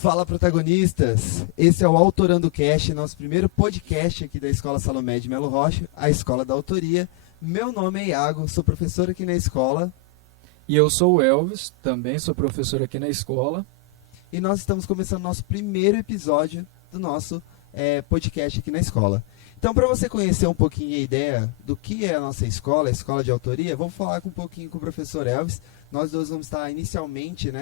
Fala, protagonistas! Esse é o Autorando Cast, nosso primeiro podcast aqui da Escola Salomé de Melo Rocha, a Escola da Autoria. Meu nome é Iago, sou professor aqui na escola. E eu sou o Elvis, também sou professor aqui na escola. E nós estamos começando nosso primeiro episódio do nosso podcast aqui na escola. Então, para você conhecer um pouquinho a ideia do que é a nossa escola, a Escola de Autoria, vamos falar um pouquinho com o professor Elvis. Nós dois vamos estar inicialmente,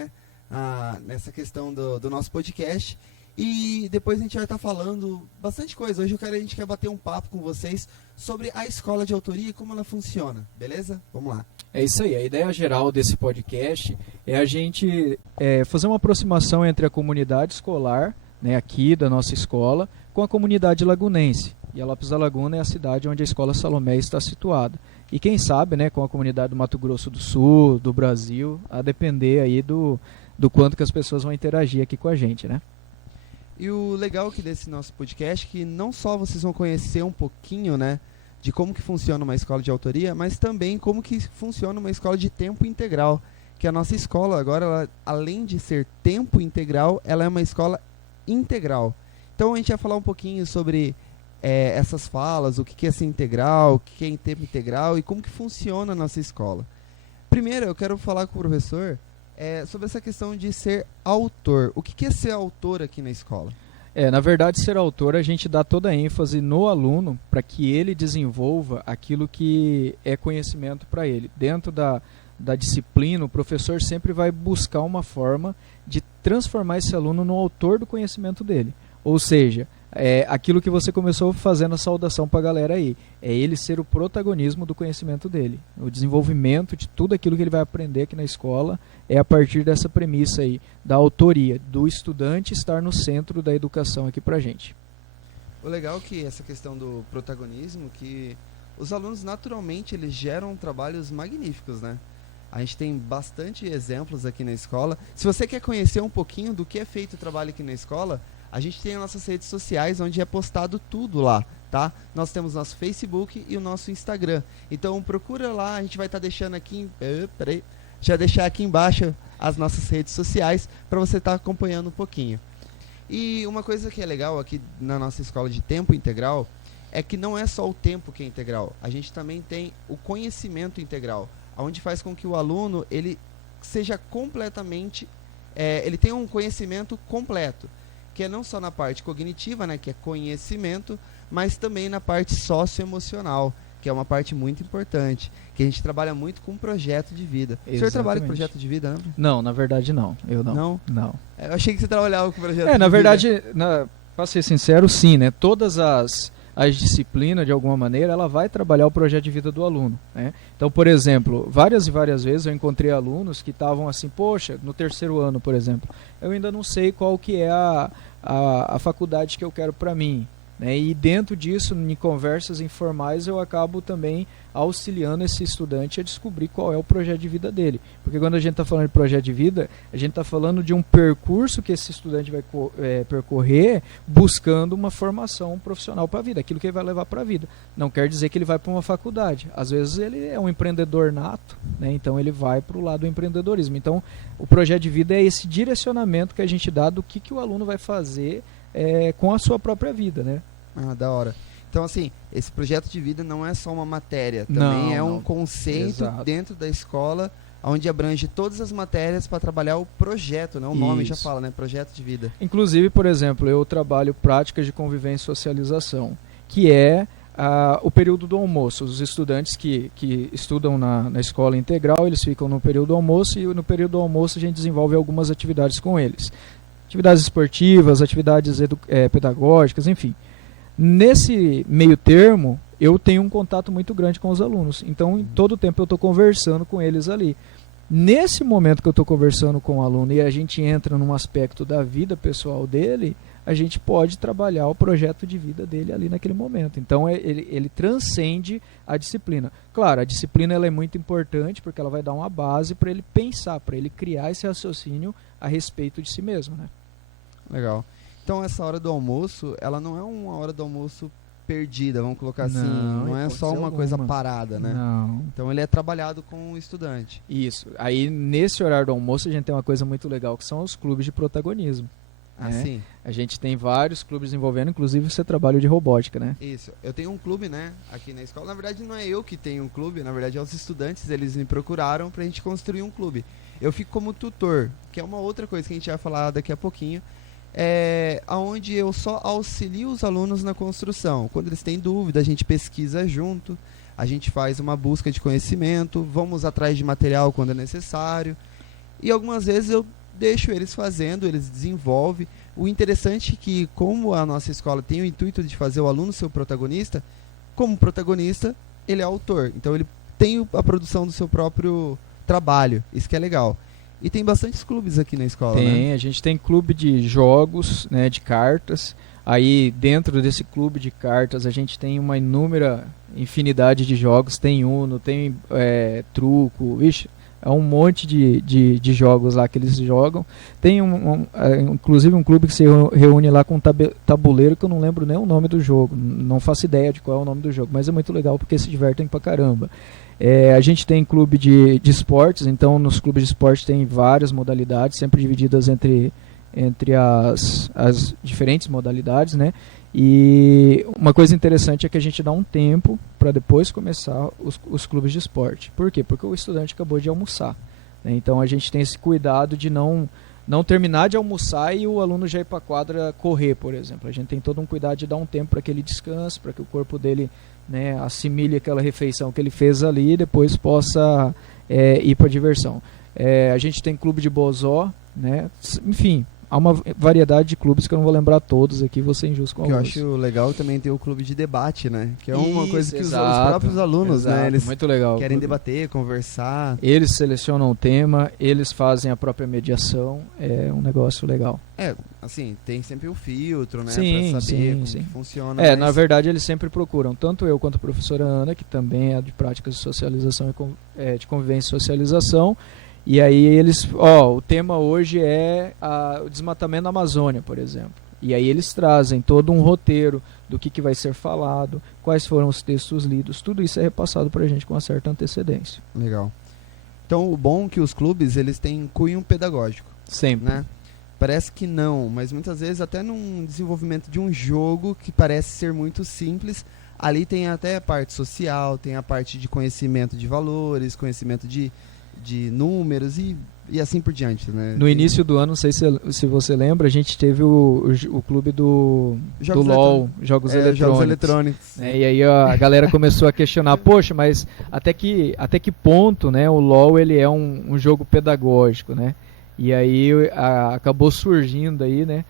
nessa questão do nosso podcast, e depois a gente vai estar falando bastante coisa. Hoje a gente quer bater um papo com vocês sobre a Escola de Autoria e como ela funciona, beleza? Vamos lá. É isso aí, a ideia geral desse podcast é a gente fazer uma aproximação entre a comunidade escolar, aqui da nossa escola, com a comunidade lagunense. E a Lopes da Laguna é a cidade onde a Escola Salomé está situada. E quem sabe, com a comunidade do Mato Grosso do Sul, do Brasil, a depender aí do quanto que as pessoas vão interagir aqui com a gente, né? E o legal aqui desse nosso podcast é que não só vocês vão conhecer um pouquinho, de como que funciona uma escola de autoria, mas também como que funciona uma escola de tempo integral. Que a nossa escola agora, ela, além de ser tempo integral, ela é uma escola integral. Então a gente vai falar um pouquinho sobre essas falas, o que é ser integral, o que é em tempo integral e como que funciona a nossa escola. Primeiro, eu quero falar com o professor sobre essa questão de ser autor. O que é ser autor aqui na escola? Na verdade, ser autor, a gente dá toda a ênfase no aluno para que ele desenvolva aquilo que é conhecimento para ele. Dentro da disciplina, o professor sempre vai buscar uma forma de transformar esse aluno no autor do conhecimento dele. Ou seja, aquilo que você começou fazendo a saudação para a galera aí, é ele ser o protagonismo do conhecimento dele. O desenvolvimento de tudo aquilo que ele vai aprender aqui na escola é a partir dessa premissa aí, da autoria, do estudante estar no centro da educação aqui pra gente. O legal é que essa questão do protagonismo, que os alunos naturalmente eles geram trabalhos magníficos, A gente tem bastante exemplos aqui na escola. Se você quer conhecer um pouquinho do que é feito o trabalho aqui na escola, a gente tem as nossas redes sociais, onde é postado tudo lá, tá? Nós temos nosso Facebook e o nosso Instagram. Então procura lá, a gente vai estar deixando aqui... Já deixar aqui embaixo as nossas redes sociais para você estar acompanhando um pouquinho. E uma coisa que é legal aqui na nossa escola de tempo integral é que não é só o tempo que é integral. A gente também tem o conhecimento integral, onde faz com que o aluno ele seja completamente... ele tenha um conhecimento completo, que é não só na parte cognitiva, que é conhecimento, mas também na parte socioemocional, que é uma parte muito importante, que a gente trabalha muito com projeto de vida. Exatamente. O senhor trabalha com projeto de vida, né? Não, na verdade não. Eu não. Não? Eu achei que você trabalhava com projeto de vida. Na verdade, para ser sincero, sim, Todas as disciplinas, de alguma maneira, ela vai trabalhar o projeto de vida do aluno, Então, por exemplo, várias e várias vezes eu encontrei alunos que estavam assim, poxa, no terceiro ano, por exemplo, eu ainda não sei qual que é a faculdade que eu quero para mim. E dentro disso, em conversas informais, eu acabo também auxiliando esse estudante a descobrir qual é o projeto de vida dele. Porque quando a gente está falando de projeto de vida, a gente está falando de um percurso que esse estudante vai percorrer buscando uma formação profissional para a vida, aquilo que ele vai levar para a vida. Não quer dizer que ele vai para uma faculdade. Às vezes ele é um empreendedor nato, então ele vai para o lado do empreendedorismo. Então, o projeto de vida é esse direcionamento que a gente dá do que o aluno vai fazer com a sua própria vida, Ah, da hora. Então, assim, esse projeto de vida não é só uma matéria, também é um conceito dentro da escola, onde abrange todas as matérias para trabalhar o projeto, O nome já fala, projeto de vida. Inclusive, por exemplo, eu trabalho práticas de convivência e socialização, que é o período do almoço. Os estudantes que estudam na escola integral, eles ficam no período do almoço, e no período do almoço a gente desenvolve algumas atividades com eles. Atividades esportivas, atividades pedagógicas, enfim. Nesse meio termo, eu tenho um contato muito grande com os alunos. Então, em todo o tempo eu estou conversando com eles ali. Nesse momento que eu estou conversando com o aluno e a gente entra num aspecto da vida pessoal dele, a gente pode trabalhar o projeto de vida dele ali naquele momento. Então, ele transcende a disciplina. Claro, a disciplina ela é muito importante porque ela vai dar uma base para ele pensar, para ele criar esse raciocínio a respeito de si mesmo, Legal. Então, essa hora do almoço, ela não é uma hora do almoço perdida, vamos colocar assim. Não é só uma coisa parada, Não. Então, ele é trabalhado com o estudante. Isso. Aí, nesse horário do almoço, a gente tem uma coisa muito legal, que são os clubes de protagonismo. né? Sim. A gente tem vários clubes envolvendo, inclusive você trabalha de robótica, né? Isso. Eu tenho um clube, né, aqui na escola. Na verdade, não é eu que tenho um clube, na verdade, é os estudantes, eles me procuraram pra gente construir um clube. Eu fico como tutor, que é uma outra coisa que a gente vai falar daqui a pouquinho, aonde eu só auxilio os alunos na construção. Quando eles têm dúvida, a gente pesquisa junto, a gente faz uma busca de conhecimento, vamos atrás de material quando é necessário. E algumas vezes eu deixo eles fazendo, eles desenvolvem. O interessante é que, como a nossa escola tem o intuito de fazer o aluno ser o protagonista, como protagonista, ele é autor. Então ele tem a produção do seu próprio trabalho. Isso que é legal. E tem bastantes clubes aqui na escola, Tem, né? a gente tem clube de jogos, né, de cartas. Aí dentro desse clube de cartas a gente tem uma infinidade de jogos. Tem Uno, tem truco, ixi, é um monte de jogos lá que eles jogam. Tem inclusive um clube que se reúne lá com um tabuleiro que eu não lembro nem o nome do jogo. Não faço ideia de qual é o nome do jogo, mas é muito legal porque se divertem pra caramba. A gente tem clube de esportes, então nos clubes de esporte tem várias modalidades, sempre divididas entre as diferentes modalidades, né? E uma coisa interessante é que a gente dá um tempo para depois começar os clubes de esporte. Por quê? Porque o estudante acabou de almoçar, né? Então a gente tem esse cuidado de não terminar de almoçar e o aluno já ir para a quadra correr, por exemplo. A gente tem todo um cuidado de dar um tempo para que ele descanse, para que o corpo dele, né, assimile aquela refeição que ele fez ali e depois possa ir para a diversão. A gente tem clube de bozó, né? Enfim, há uma variedade de clubes que eu não vou lembrar todos aqui, vou ser injusto com Que eu alguns. acho legal também ter o clube de debate, né? Que é uma Isso, coisa que os exato, próprios alunos, exato, né? Eles muito legal. querem debater, conversar. Eles selecionam o tema, eles fazem a própria mediação, é um negócio legal. Assim, tem sempre um filtro, né? Sim, pra saber como sim. que funciona. Na verdade eles sempre procuram, tanto eu quanto a professora Ana, que também é de práticas de socialização e de convivência e socialização. E aí eles, o tema hoje é o desmatamento da Amazônia, por exemplo. E aí eles trazem todo um roteiro do que vai ser falado, quais foram os textos lidos, tudo isso é repassado para a gente com uma certa antecedência. Legal. Então, o bom é que os clubes, eles têm cunho pedagógico, Sempre. né? Parece que não, mas muitas vezes até num desenvolvimento de um jogo que parece ser muito simples, ali tem até a parte social, tem a parte de conhecimento de valores, conhecimento de números e assim por diante, né? No início do ano, não sei se você lembra, a gente teve o clube do LOL, Jogos Eletrônicos. E aí a galera começou a questionar, poxa, mas até que ponto, né, o LOL ele é um jogo pedagógico, né? E aí acabou surgindo aí, né,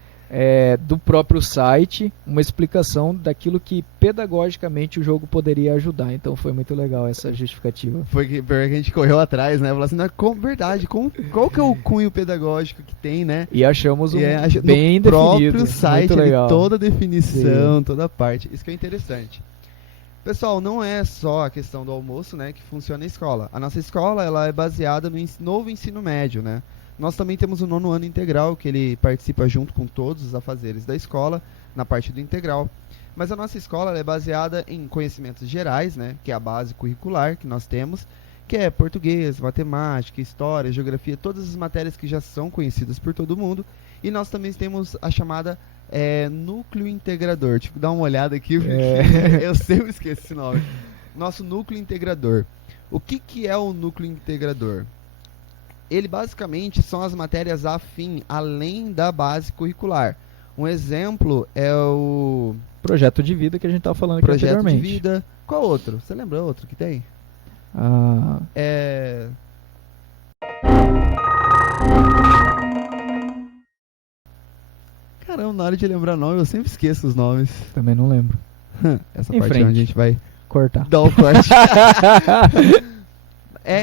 do próprio site uma explicação daquilo que pedagogicamente o jogo poderia ajudar. Então foi muito legal essa justificativa. Foi que a gente correu atrás, né? Falou assim, verdade, qual que é o cunho pedagógico que tem, né? E achamos bem no próprio definido, site ali, toda a definição, Sim. toda a parte. Isso que é interessante. Pessoal, não é só a questão do almoço, né, que funciona na escola. A nossa escola, ela é baseada no novo ensino médio, né? Nós também temos o 9º ano integral, que ele participa junto com todos os afazeres da escola, na parte do integral. Mas a nossa escola ela é baseada em conhecimentos gerais, né, que é a base curricular que nós temos, que é português, matemática, história, geografia, todas as matérias que já são conhecidas por todo mundo. E nós também temos a chamada núcleo integrador. Tipo, dá uma olhada aqui, porque eu sempre esqueço esse nome. Nosso núcleo integrador. O que é o núcleo integrador? Ele basicamente são as matérias afim, além da base curricular. Um exemplo é o projeto de vida que a gente estava falando aqui projeto anteriormente. De vida. Qual outro? Você lembra outro que tem? Caramba, na hora de lembrar nome eu sempre esqueço os nomes. Também não lembro. Essa parte é onde a gente vai cortar. Dar o corte.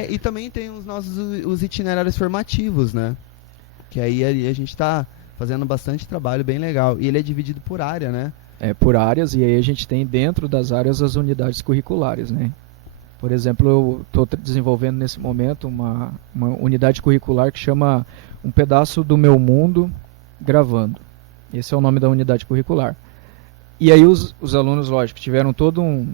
E também tem os itinerários formativos, né? Que aí a gente está fazendo bastante trabalho bem legal. E ele é dividido por área, né? Por áreas, e aí a gente tem dentro das áreas as unidades curriculares, né? Por exemplo, eu estou desenvolvendo nesse momento uma unidade curricular que chama Um Pedaço do Meu Mundo Gravando. Esse é o nome da unidade curricular. E aí os alunos, lógico, tiveram todo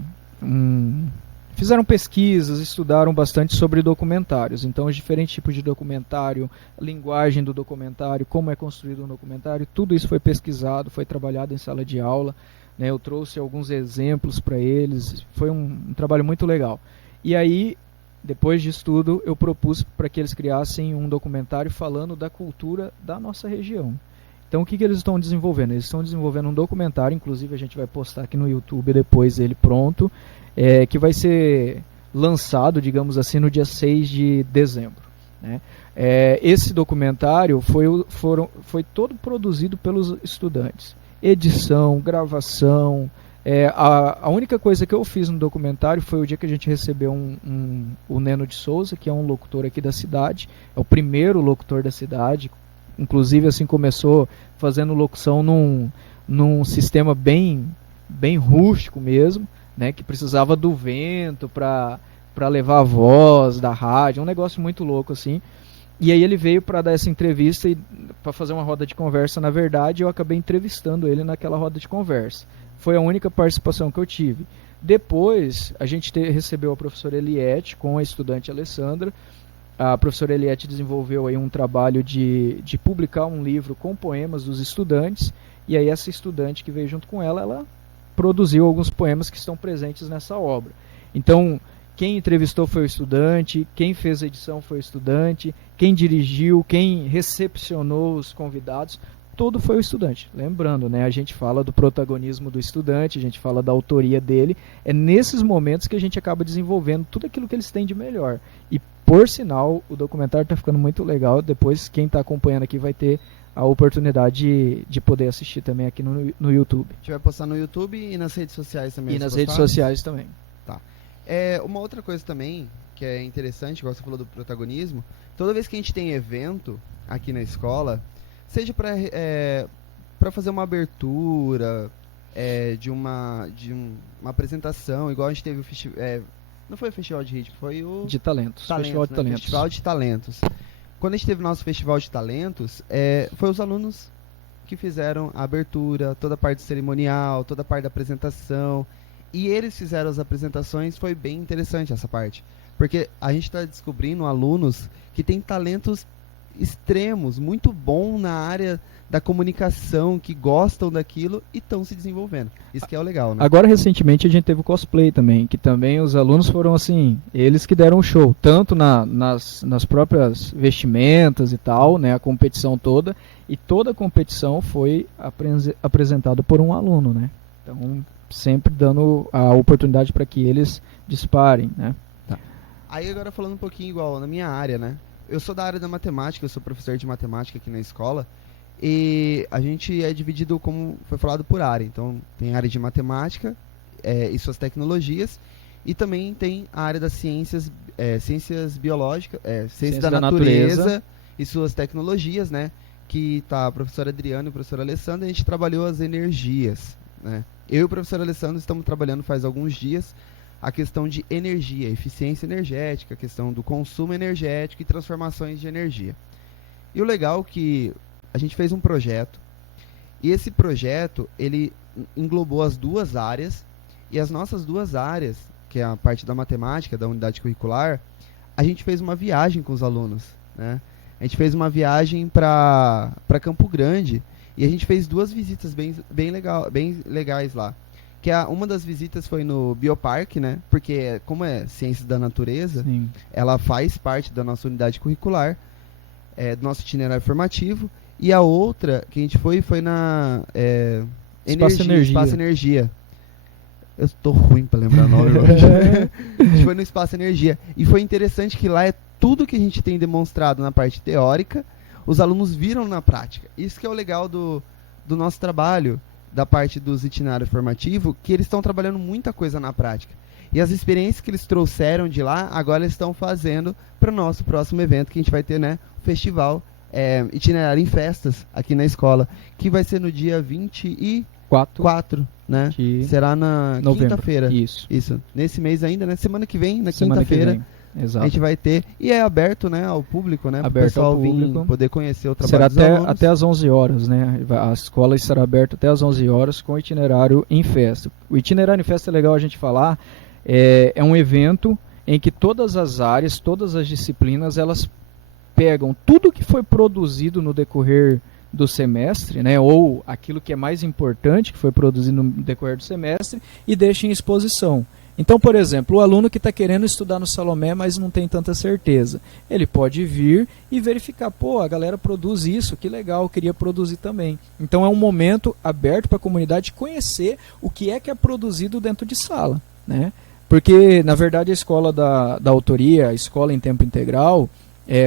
fizeram pesquisas, estudaram bastante sobre documentários. Então, os diferentes tipos de documentário, linguagem do documentário, como é construído um documentário, tudo isso foi pesquisado, foi trabalhado em sala de aula. Né? Eu trouxe alguns exemplos para eles, foi um trabalho muito legal. E aí, depois disso tudo, eu propus para que eles criassem um documentário falando da cultura da nossa região. Então, o que eles estão desenvolvendo? Eles estão desenvolvendo um documentário, inclusive a gente vai postar aqui no YouTube depois ele pronto, que vai ser lançado, digamos assim, no dia 6 de dezembro. Né? Esse documentário foi todo produzido pelos estudantes. Edição, gravação. A única coisa que eu fiz no documentário foi o dia que a gente recebeu o Neno de Souza, que é um locutor aqui da cidade, é o primeiro locutor da cidade. Inclusive, assim, começou fazendo locução num sistema bem rústico mesmo, né, que precisava do vento para levar a voz da rádio, um negócio muito louco, assim. E aí ele veio para dar essa entrevista e para fazer uma roda de conversa. Na verdade, eu acabei entrevistando ele naquela roda de conversa. Foi a única participação que eu tive. Depois, a gente recebeu a professora Eliette com a estudante Alessandra. A professora Eliette desenvolveu aí um trabalho de publicar um livro com poemas dos estudantes, e aí essa estudante que veio junto com ela produziu alguns poemas que estão presentes nessa obra. Então, quem entrevistou foi o estudante, quem fez a edição foi o estudante, quem dirigiu, quem recepcionou os convidados, todo foi o estudante. Lembrando, né, a gente fala do protagonismo do estudante, a gente fala da autoria dele, é nesses momentos que a gente acaba desenvolvendo tudo aquilo que eles têm de melhor. E, por sinal, o documentário está ficando muito legal. Depois, quem está acompanhando aqui vai ter a oportunidade de poder assistir também aqui no YouTube. A gente vai postar no YouTube e nas redes sociais também. E nas redes sociais também. Tá. Uma outra coisa também, que é interessante, igual você falou do protagonismo, toda vez que a gente tem evento aqui na escola, seja para fazer uma abertura de uma apresentação, igual a gente teve o festival... não foi o Festival de Ritmo, foi o... De Talentos. Festival de Talentos. Festival de Talentos. Quando a gente teve o nosso Festival de Talentos, foi os alunos que fizeram a abertura, toda a parte cerimonial, toda a parte da apresentação. E eles fizeram as apresentações, foi bem interessante essa parte. Porque a gente está descobrindo alunos que têm talentos extremos, muito bom na área da comunicação, que gostam daquilo e estão se desenvolvendo. Isso que é o legal, né? Agora, recentemente, a gente teve o cosplay também, que também os alunos foram assim, eles que deram o show, tanto nas próprias vestimentas e tal, né, a competição toda, e toda a competição foi apresentada por um aluno, né? Então, sempre dando a oportunidade para que eles disparem, né? Tá. Aí agora falando um pouquinho igual na minha área, né? Eu sou da área da matemática, eu sou professor de matemática aqui na escola, e a gente é dividido, como foi falado, por área. Então, tem a área de matemática e suas tecnologias, e também tem a área das ciências biológicas, ciências da natureza e suas tecnologias, né? Que tá a professora Adriana e o professor Alessandro, e a gente trabalhou as energias, né? Eu e o professor Alessandro estamos trabalhando faz alguns dias a questão de energia, eficiência energética, a questão do consumo energético e transformações de energia. E o legal é que a gente fez um projeto, e esse projeto, ele englobou as duas áreas, e as nossas duas áreas, que é a parte da matemática, da unidade curricular, a gente fez uma viagem com os alunos, né? A gente fez uma viagem para Campo Grande, e a gente fez duas visitas bem legais lá. Que uma das visitas foi no Bioparque, né? Porque como é ciências da natureza, sim, ela faz parte da nossa unidade curricular, do nosso itinerário formativo. E a outra que a gente foi na Espaço Energia. Eu tô ruim para lembrar o nome hoje. A gente foi no Espaço Energia. E foi interessante que lá é tudo que a gente tem demonstrado na parte teórica, os alunos viram na prática. Isso que é o legal do nosso trabalho, da parte dos itinerários formativos, que eles estão trabalhando muita coisa na prática. E as experiências que eles trouxeram de lá, agora eles estão fazendo para o nosso próximo evento, que a gente vai ter, né, o festival Itinerário em Festas, aqui na escola, que vai ser no dia 24, né? Será na quinta-feira. Isso. Nesse mês ainda, né? Semana que vem, na quinta-feira. Exato. A gente vai ter, e é aberto, né, ao público, né, para o pessoal vir poder conhecer o trabalho dos alunos. Será até às 11 horas, né, a escola estará aberta até às 11 horas com itinerário em festa. O itinerário em festa é legal a gente falar, É um evento em que todas as áreas, todas as disciplinas, elas pegam tudo que foi produzido no decorrer do semestre, né, ou aquilo que é mais importante que foi produzido no decorrer do semestre, e deixam em exposição. Então, por exemplo, o aluno que está querendo estudar no Salomé, mas não tem tanta certeza, ele pode vir e verificar, pô, a galera produz isso, que legal, eu queria produzir também. Então é um momento aberto para a comunidade conhecer o que é produzido dentro de sala, né? Porque, na verdade, a escola da autoria, a escola em tempo integral,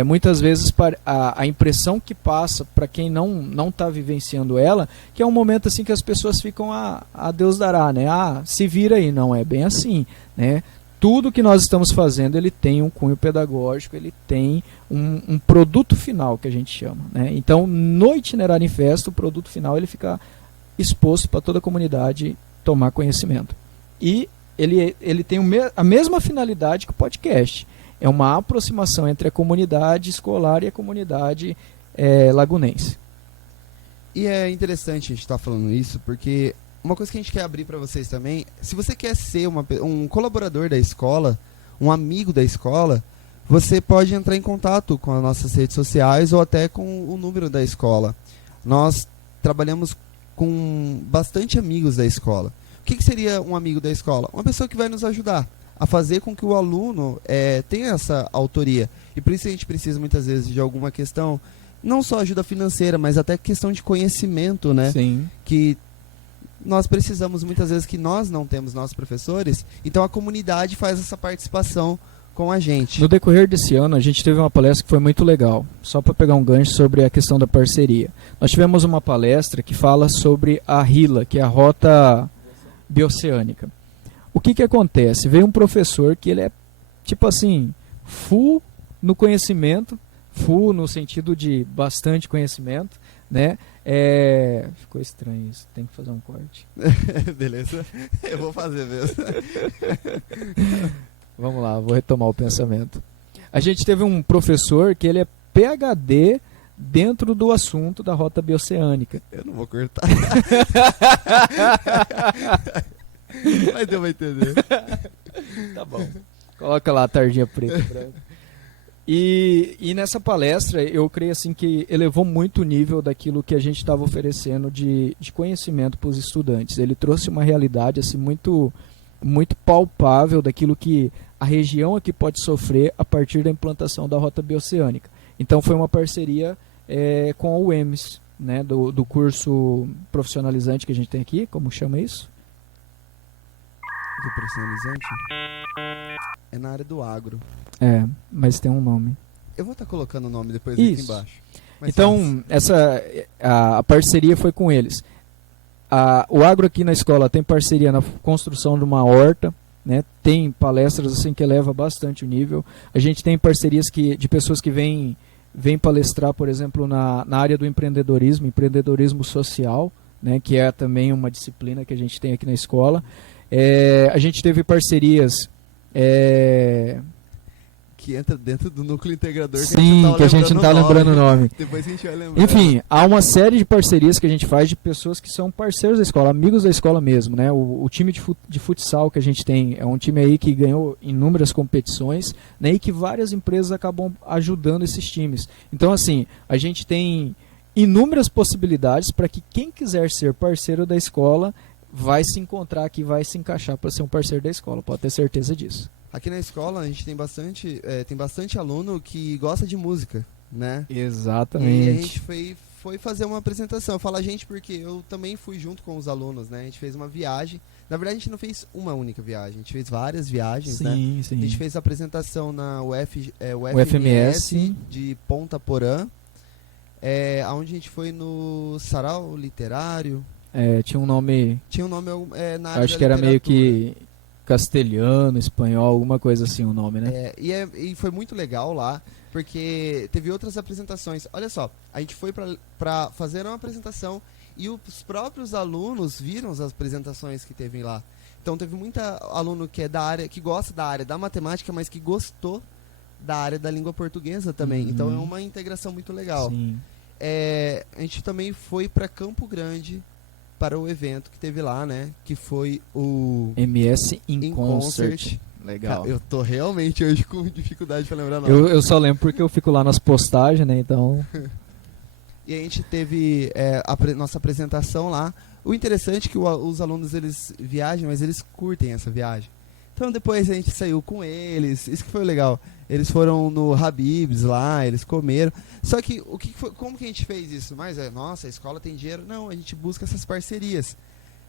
muitas vezes a impressão que passa para quem não está vivenciando ela, que é um momento assim que as pessoas ficam a Deus dará, né? Se vira aí, não é bem assim, né? Tudo que nós estamos fazendo, ele tem um cunho pedagógico, ele tem um produto final que a gente chama, né? Então, no itinerário em festa, o produto final ele fica exposto para toda a comunidade tomar conhecimento. E ele tem a mesma finalidade que o podcast. É uma aproximação entre a comunidade escolar e a comunidade lagunense. E é interessante a gente estar falando isso, porque uma coisa que a gente quer abrir para vocês também, se você quer ser um colaborador da escola, um amigo da escola, você pode entrar em contato com as nossas redes sociais ou até com o número da escola. Nós trabalhamos com bastante amigos da escola. O que seria um amigo da escola? Uma pessoa que vai nos ajudar a fazer com que o aluno tenha essa autoria. E por isso a gente precisa muitas vezes de alguma questão, não só ajuda financeira, mas até questão de conhecimento, né? Sim. Que nós precisamos muitas vezes que nós não temos nossos professores, então a comunidade faz essa participação com a gente. No decorrer desse ano, a gente teve uma palestra que foi muito legal, só para pegar um gancho sobre a questão da parceria. Nós tivemos uma palestra que fala sobre a RILA, que é a Rota Bioceânica. O que acontece? Veio um professor que ele é, tipo assim, full no conhecimento, full no sentido de bastante conhecimento, né? Ficou estranho isso, tem que fazer um corte. Beleza, eu vou fazer mesmo. Vamos lá, vou retomar o pensamento. A gente teve um professor que ele é PhD dentro do assunto da Rota Bioceânica. Eu não vou cortar. Mas deu pra entender. Tá bom. Coloca lá a tardinha preta e branca. E nessa palestra, eu creio assim que elevou muito o nível daquilo que a gente estava oferecendo de conhecimento para os estudantes. Ele trouxe uma realidade assim, muito, muito palpável daquilo que a região aqui pode sofrer a partir da implantação da Rota Bioceânica. Então foi uma parceria com a UEMS, né, do curso profissionalizante que a gente tem aqui, como chama isso? Do profissionalizante? É na área do agro. Mas tem um nome. Eu vou estar colocando o nome depois isso. Aqui embaixo. Mas então, a parceria foi com eles. O agro aqui na escola tem parceria na construção de uma horta, né? Tem palestras assim que eleva bastante o nível. A gente tem parcerias de pessoas que vêm palestrar, por exemplo, na área do empreendedorismo social, né? Que é também uma disciplina que a gente tem aqui na escola. A gente teve parcerias que entra dentro do núcleo integrador. Sim, que a gente não está lembrando o nome. Depois a gente vai lembrar. Enfim, há uma série de parcerias que a gente faz de pessoas que são parceiros da escola, amigos da escola mesmo, né? O time de futsal que a gente tem é um time aí que ganhou inúmeras competições, né? E que várias empresas acabam ajudando esses times. Então, assim, a gente tem inúmeras possibilidades para que quem quiser ser parceiro da escola vai se encontrar aqui, vai se encaixar para ser um parceiro da escola, pode ter certeza disso. Aqui na escola a gente tem bastante aluno que gosta de música, né? Exatamente. E a gente foi fazer uma apresentação. Eu falo a gente porque eu também fui junto com os alunos, né? A gente fez uma viagem. Na verdade a gente não fez uma única viagem, a gente fez várias viagens, né? Sim. A gente fez a apresentação na UFMS de Ponta Porã, onde a gente foi no Sarau Literário. Tinha um nome... Tinha um nome na área acho que era meio que castelhano, espanhol, alguma coisa assim o nome, né? E foi muito legal lá, porque teve outras apresentações. Olha só, a gente foi para fazer uma apresentação e os próprios alunos viram as apresentações que teve lá. Então teve muita aluno que é da área, que gosta da área da matemática, mas que gostou da área da língua portuguesa também. Então é uma integração muito legal. Sim. A gente também foi para Campo Grande para o evento que teve lá, né? Que foi o MS in In Concert. Legal. Cara, eu tô realmente hoje com dificuldade para lembrar nome. Eu só lembro porque eu fico lá nas postagens, né? Então. E a gente teve nossa apresentação lá. O interessante é que os alunos, eles viajam, mas eles curtem essa viagem. Então depois a gente saiu com eles, isso que foi legal. Eles foram no Habib's lá, eles comeram. Só que, como que a gente fez isso? Mas nossa, a escola tem dinheiro? Não, a gente busca essas parcerias.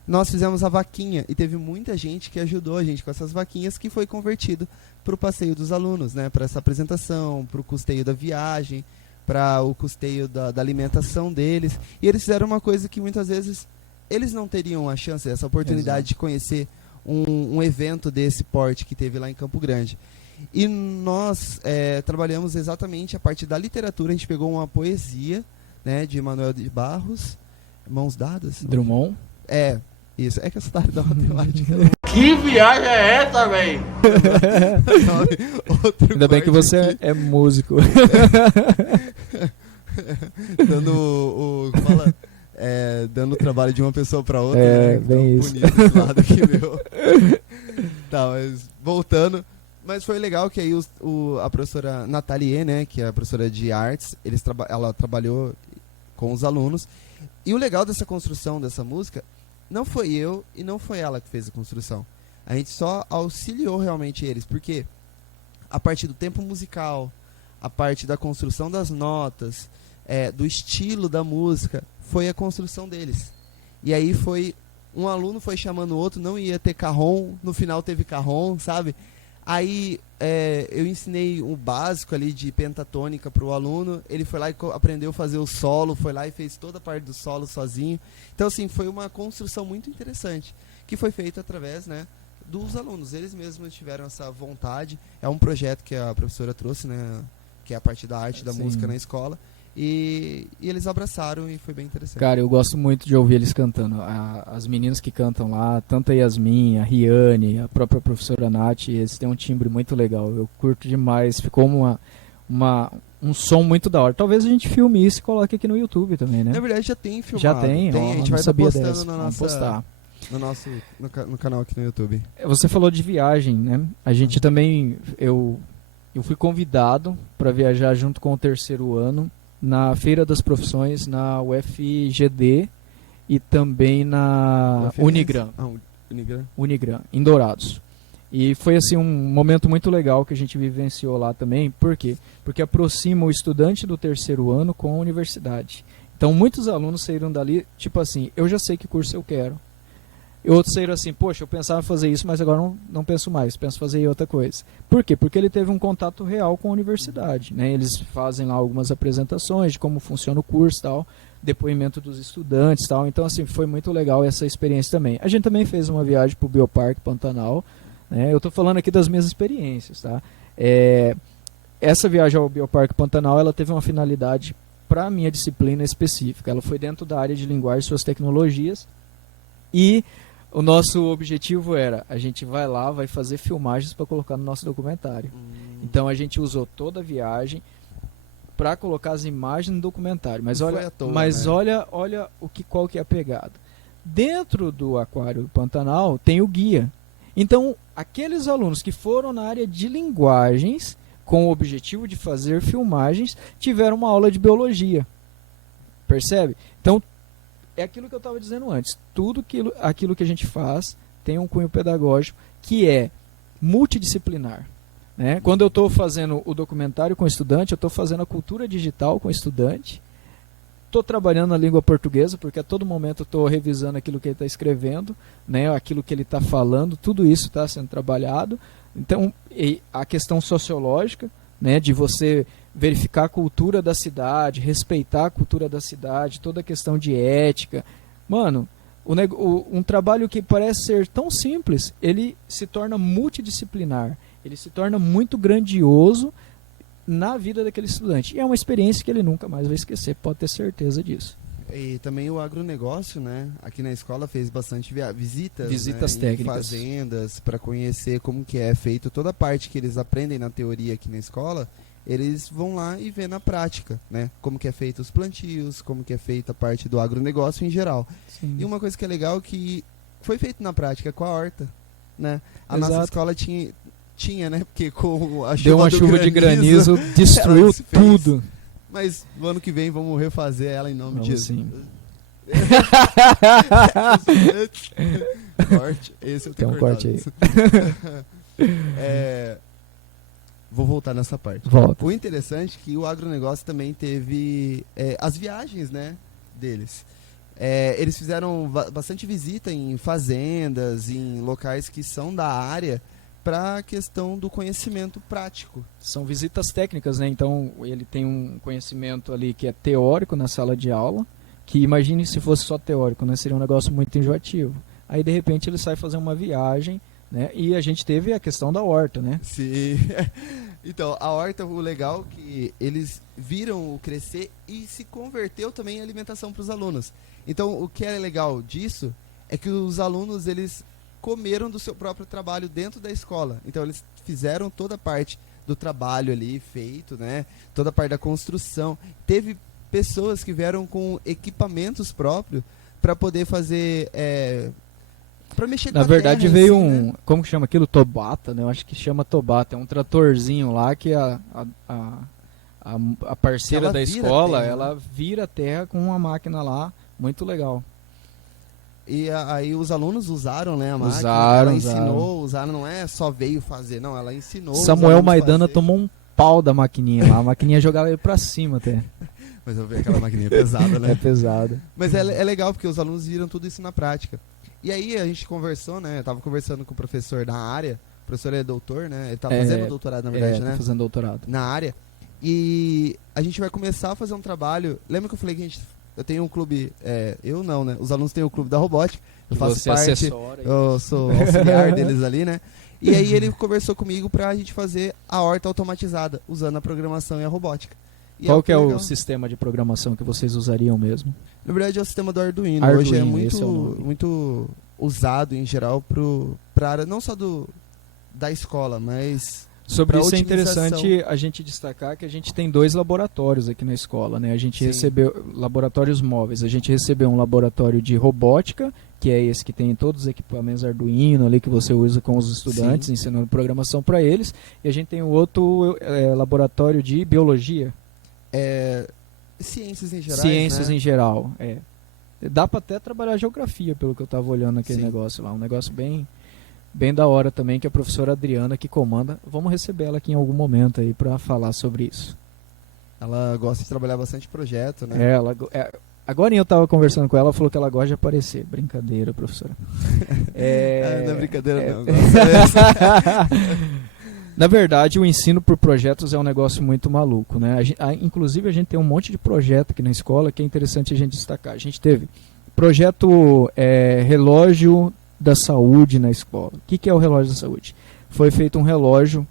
Nós fizemos a vaquinha e teve muita gente que ajudou a gente com essas vaquinhas, que foi convertido para o passeio dos alunos, né? Para essa apresentação, para o custeio da viagem, para o custeio da alimentação deles. E eles fizeram uma coisa que muitas vezes eles não teriam a chance, essa oportunidade de conhecer um evento desse porte que teve lá em Campo Grande. E nós trabalhamos exatamente a parte da literatura. A gente pegou uma poesia, né, de Manuel de Barros, Mãos Dadas. Drummond? Isso. É que eu sou da matemática. Que viagem é essa, velho? Ainda bem que você é músico. Dando dando o trabalho de uma pessoa para outra, né? Bem isso. Bonito esse lado aqui, meu. Tá, mas voltando. Mas foi legal que aí a professora Nathalie, né, que é a professora de artes, ela trabalhou com os alunos. E o legal dessa construção dessa música, não foi eu e não foi ela que fez a construção. A gente só auxiliou realmente eles, porque a parte do tempo musical, a parte da construção das notas, do estilo da música, foi a construção deles. E aí um aluno foi chamando o outro, não ia ter carrom, no final teve carrom, sabe? Aí eu ensinei o básico ali de pentatônica para o aluno, ele foi lá e aprendeu a fazer o solo, foi lá e fez toda a parte do solo sozinho. Então, assim, foi uma construção muito interessante, que foi feita através, né, dos alunos. Eles mesmos tiveram essa vontade. É um projeto que a professora trouxe, né, que é a parte da arte, da música na escola. E eles abraçaram e foi bem interessante. Cara, eu gosto muito de ouvir eles cantando. As meninas que cantam lá, tanto a Yasmin, a Riane, a própria professora Nath, eles têm um timbre muito legal. Eu curto demais. Ficou um som muito da hora. Talvez a gente filme isso e coloque aqui no YouTube também, né? Na verdade já tem filmado. Já tem? A gente vai estar postando Vamos postar. No canal aqui no YouTube. Você falou de viagem, né? A gente também... Eu fui convidado para viajar junto com o terceiro ano na Feira das Profissões, na UFGD e também na Unigran. Unigran, em Dourados. E foi assim um momento muito legal que a gente vivenciou lá também. Por quê? Porque aproxima o estudante do terceiro ano com a universidade. Então muitos alunos saíram dali, tipo assim, eu já sei que curso eu quero. E outros saíram assim, poxa, eu pensava em fazer isso, mas agora não penso mais, penso em fazer outra coisa. Por quê? Porque ele teve um contato real com a universidade, né? Eles fazem lá algumas apresentações de como funciona o curso e tal, depoimento dos estudantes e tal. Então, assim, foi muito legal essa experiência também. A gente também fez uma viagem para o Bioparque Pantanal, né? Eu estou falando aqui das minhas experiências, tá? Essa viagem ao Bioparque Pantanal, ela teve uma finalidade para a minha disciplina específica. Ela foi dentro da área de linguagem e suas tecnologias e o nosso objetivo era, a gente vai lá, vai fazer filmagens para colocar no nosso documentário. Então a gente usou toda a viagem para colocar as imagens no documentário. Mas olha, né? olha qual que é a pegada. Dentro do Aquário do Pantanal tem o guia. Então aqueles alunos que foram na área de linguagens com o objetivo de fazer filmagens tiveram uma aula de biologia. Percebe? Então é aquilo que eu estava dizendo antes. Tudo aquilo que a gente faz tem um cunho pedagógico que é multidisciplinar. Né? Quando eu estou fazendo o documentário com o estudante, eu estou fazendo a cultura digital com o estudante, estou trabalhando na língua portuguesa, porque a todo momento eu estou revisando aquilo que ele está escrevendo, né? Aquilo que ele está falando, tudo isso está sendo trabalhado. Então, a questão sociológica, né, de você verificar a cultura da cidade, respeitar a cultura da cidade, toda a questão de ética. Mano, um trabalho que parece ser tão simples, ele se torna multidisciplinar, ele se torna muito grandioso na vida daquele estudante. E é uma experiência que ele nunca mais vai esquecer, pode ter certeza disso. E também o agronegócio, né? Aqui na escola fez bastante visitas né? técnicas, em fazendas, para conhecer como que é feito toda a parte que eles aprendem na teoria aqui na escola. eles vão lá e vê na prática, né? Como que é feito os plantios, como que é feita a parte do agronegócio em geral. Sim. E uma coisa que é legal que foi feito na prática com a horta, né? A Exato. nossa escola tinha, né? Porque com a chuva Deu uma do chuva de granizo, destruiu ela se fez. tudo. Mas no ano que vem vamos refazer ela em nome de Vamos Jesus. sim. Corte. Esse eu Tem tenho um corte aí. Vou voltar nessa parte. Volta. O interessante é que o agronegócio também teve as viagens, né, deles. Eles fizeram bastante visita em fazendas, em locais que são da área, para a questão do conhecimento prático. São visitas técnicas, né? Então ele tem um conhecimento ali que é teórico na sala de aula, que imagine se fosse só teórico, né? Seria um negócio muito enjoativo. Aí de repente ele sai fazer uma viagem, né? E a gente teve a questão da horta, né? Sim. Então, a horta, o legal é que eles viram o crescer e se converteu também em alimentação para os alunos. Então, o que é legal disso é que os alunos, eles comeram do seu próprio trabalho dentro da escola. Então, eles fizeram toda a parte do trabalho ali feito, né? Toda a parte da construção. Teve pessoas que vieram com equipamentos próprios para poder fazer... para mexer com Na a verdade terra em veio si, um, né? como que chama aquilo? Tobata, né? Eu acho que chama Tobata. É um tratorzinho lá que a parceira Ela da vira escola, terra, ela vira a terra com uma máquina lá, muito legal. E aí os alunos usaram, né, a máquina, Usaram, ela ensinou, usaram, não é só veio fazer, não, ela ensinou. os Samuel alunos Maidana fazer. tomou um pau da maquininha lá. A maquininha jogava ele pra cima até. Mas eu vi aquela maquininha pesada, né? É pesado. Mas é legal porque os alunos viram tudo isso na prática. E aí a gente conversou, né, eu tava conversando com o professor da área, o professor é doutor, né, ele tá fazendo doutorado na verdade, tá né, fazendo doutorado. na área. E a gente vai começar a fazer um trabalho, lembra que eu falei que eu tenho um clube, eu não, né, os alunos têm o clube da robótica, eu Que faço você parte... assessora isso. Eu sou auxiliar deles ali, né? E aí ele conversou comigo pra gente fazer a horta automatizada, usando a programação e a robótica. E Qual que é o legal. sistema de programação que vocês usariam mesmo? Na verdade é o sistema do Arduino. Arduino, Hoje é esse é o nome. muito usado em geral pra área não só da escola, mas... Sobre Pra isso é otimização. interessante a gente destacar que a gente tem 2 laboratórios aqui na escola, né? A gente Sim. recebeu laboratórios móveis. A gente recebeu um laboratório de robótica, que é esse que tem todos os equipamentos Arduino ali que você usa com os estudantes, Sim. ensinando programação para eles. E a gente tem o outro laboratório de biologia, Ciências em geral. ciências né? em geral. Dá para até trabalhar geografia, pelo que eu estava olhando naquele Sim. negócio lá. Um negócio bem da hora também, que a professora Adriana que comanda. Vamos receber ela aqui em algum momento aí para falar sobre isso. Ela gosta de trabalhar bastante projeto, né? Agora eu estava conversando com ela, ela falou que ela gosta de aparecer. Brincadeira, professora. Não é brincadeira não. Na verdade, o ensino por projetos é um negócio muito maluco, né? Inclusive, a gente tem um monte de projeto aqui na escola que é interessante a gente destacar. A gente teve projeto relógio da saúde na escola. O que é o relógio da saúde? Foi feito um relógio,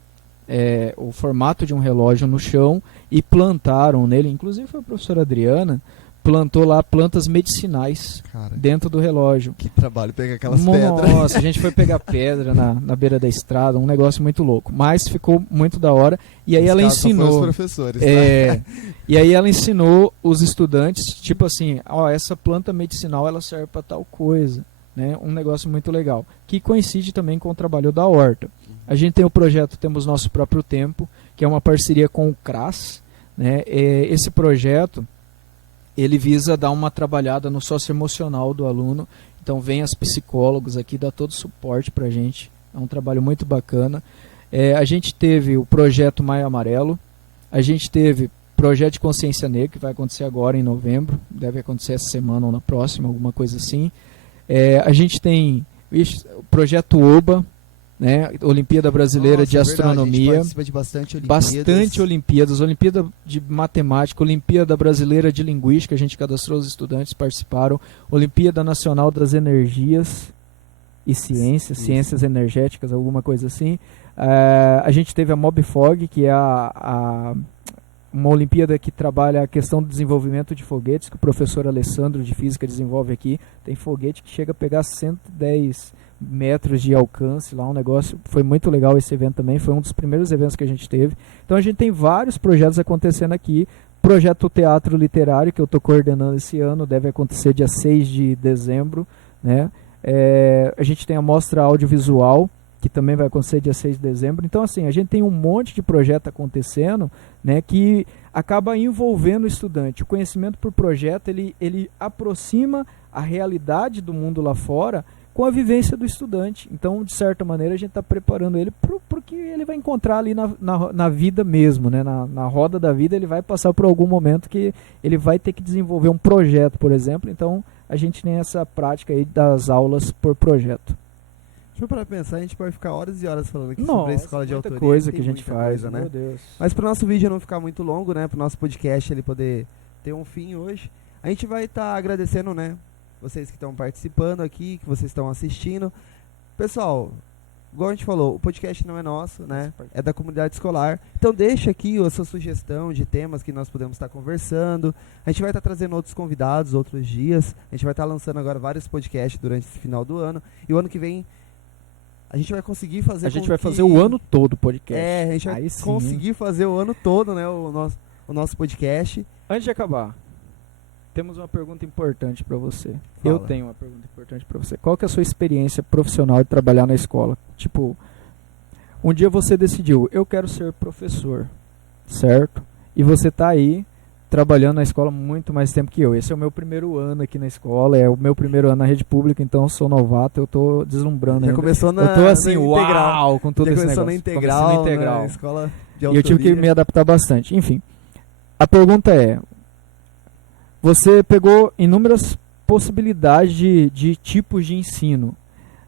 o formato de um relógio no chão e plantaram nele, inclusive foi a professora Adriana, plantou lá plantas medicinais Cara, dentro do relógio. que trabalho pegar aquelas pedras. Nossa, a gente foi pegar pedra na beira da estrada, um negócio muito louco. Mas ficou muito da hora. E aí Nesse ela caso, só foi ensinou. os professores, tá? E aí ela ensinou os estudantes, tipo assim, essa planta medicinal ela serve para tal coisa. Né? Um negócio muito legal. Que coincide também com o trabalho da horta. A gente tem o projeto Temos Nosso Próprio Tempo, que é uma parceria com o CRAS. Né? Esse projeto ele visa dar uma trabalhada no socioemocional do aluno. Então vem as psicólogos aqui, dá todo o suporte para a gente. É um trabalho muito bacana. A gente teve o projeto Maio Amarelo. A gente teve projeto de consciência negra, que vai acontecer agora em novembro. Deve acontecer essa semana ou na próxima, alguma coisa assim. A gente tem o projeto OBA, né? Olimpíada Brasileira Nossa, de é verdade, a Astronomia. gente participa de bastante Olimpíadas. Olimpíada de Matemática, Olimpíada Brasileira de Linguística, a gente cadastrou os estudantes, participaram, Olimpíada Nacional das Energias e Ciências, Isso. Ciências Energéticas, alguma coisa assim. A gente teve a MobFog, que é uma Olimpíada que trabalha a questão do desenvolvimento de foguetes, que o professor Alessandro de Física desenvolve aqui. Tem foguete que chega a pegar 110 metros de alcance lá, um negócio. Foi muito legal esse evento também, foi um dos primeiros eventos que a gente teve. Então a gente tem vários projetos acontecendo aqui. Projeto Teatro Literário, que eu estou coordenando esse ano, deve acontecer dia 6 de dezembro, né? A gente tem a Mostra Audiovisual, que também vai acontecer dia 6 de dezembro. Então, assim, a gente tem um monte de projeto acontecendo, né, que acaba envolvendo o estudante. O conhecimento por projeto, ele aproxima a realidade do mundo lá fora com a vivência do estudante. Então, de certa maneira, a gente está preparando ele para o que ele vai encontrar ali na vida mesmo, né? Na roda da vida, ele vai passar por algum momento que ele vai ter que desenvolver um projeto, por exemplo. Então, a gente tem essa prática aí das aulas por projeto. Deixa eu parar pra pensar, a gente pode ficar horas e horas falando aqui Nossa, sobre a escola de muita autoria. coisa tem que a gente muita faz, coisa, né? meu Deus. Mas pro nosso vídeo não ficar muito longo, né? Pro nosso podcast ele poder ter um fim hoje, a gente vai estar agradecendo, né? Vocês que estão participando aqui, que vocês estão assistindo. Pessoal, igual a gente falou, o podcast não é nosso, né? É da comunidade escolar. Então deixa aqui a sua sugestão de temas que nós podemos estar conversando. A gente vai estar trazendo outros convidados outros dias. A gente vai estar lançando agora vários podcasts durante esse final do ano. E o ano que vem a gente vai conseguir fazer. A gente vai fazer o ano todo o podcast. A gente vai Aí sim, conseguir fazer o ano todo, né? O nosso podcast. Antes de acabar, temos uma pergunta importante para você. Fala. Eu tenho uma pergunta importante para você. Qual que é a sua experiência profissional de trabalhar na escola? Tipo, um dia você decidiu, eu quero ser professor, certo? E você tá aí trabalhando na escola muito mais tempo que eu. Esse é o meu primeiro ano aqui na escola, é o meu primeiro ano na rede pública, então eu sou novato, eu tô deslumbrando. Já ainda. começou na Eu tô assim, na uau, integral. com tudo Já esse começou negócio. na integral, Comecei na integral. na escola de E autoria. eu tive que me adaptar bastante. Enfim, a pergunta é, você pegou inúmeras possibilidades de tipos de ensino,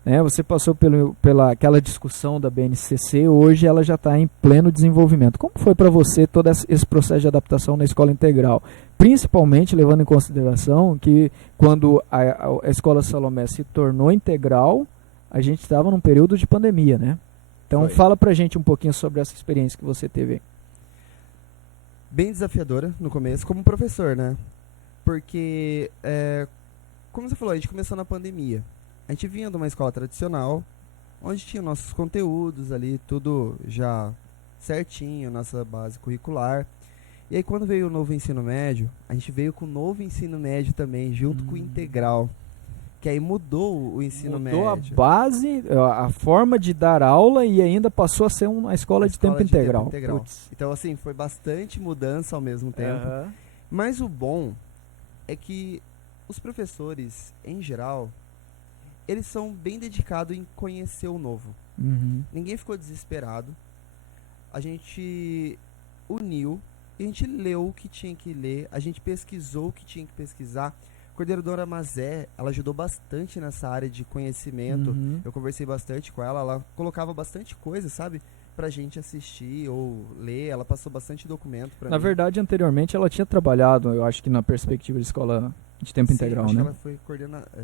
né? Você passou pela aquela discussão da BNCC, hoje ela já está em pleno desenvolvimento. Como foi para você todo esse processo de adaptação na escola integral? Principalmente levando em consideração que quando a Escola Salomé se tornou integral, a gente estava num período de pandemia, né? Então Foi. fala pra gente um pouquinho sobre essa experiência que você teve. Bem desafiadora no começo, como professor, né? Porque, como você falou, a gente começou na pandemia. A gente vinha de uma escola tradicional, onde tinha nossos conteúdos ali, tudo já certinho, nossa base curricular. E aí quando veio o novo ensino médio, a gente veio com o novo ensino médio também, junto com o integral. Que aí mudou o ensino médio. Mudou a base, a forma de dar aula e ainda passou a ser uma escola de tempo integral. Putz. Então, assim, foi bastante mudança ao mesmo tempo. Mas o bom é que os professores, em geral, eles são bem dedicados em conhecer o novo. Uhum. Ninguém ficou desesperado. A gente uniu, a gente leu o que tinha que ler, a gente pesquisou o que tinha que pesquisar. A coordenadora Mazé, ela ajudou bastante nessa área de conhecimento. Uhum. Eu conversei bastante com ela colocava bastante coisa, sabe? Pra gente assistir ou ler, ela passou bastante documento pra mim. Na verdade, anteriormente ela tinha trabalhado, eu acho que na perspectiva de escola de tempo integral, acho né? que ela foi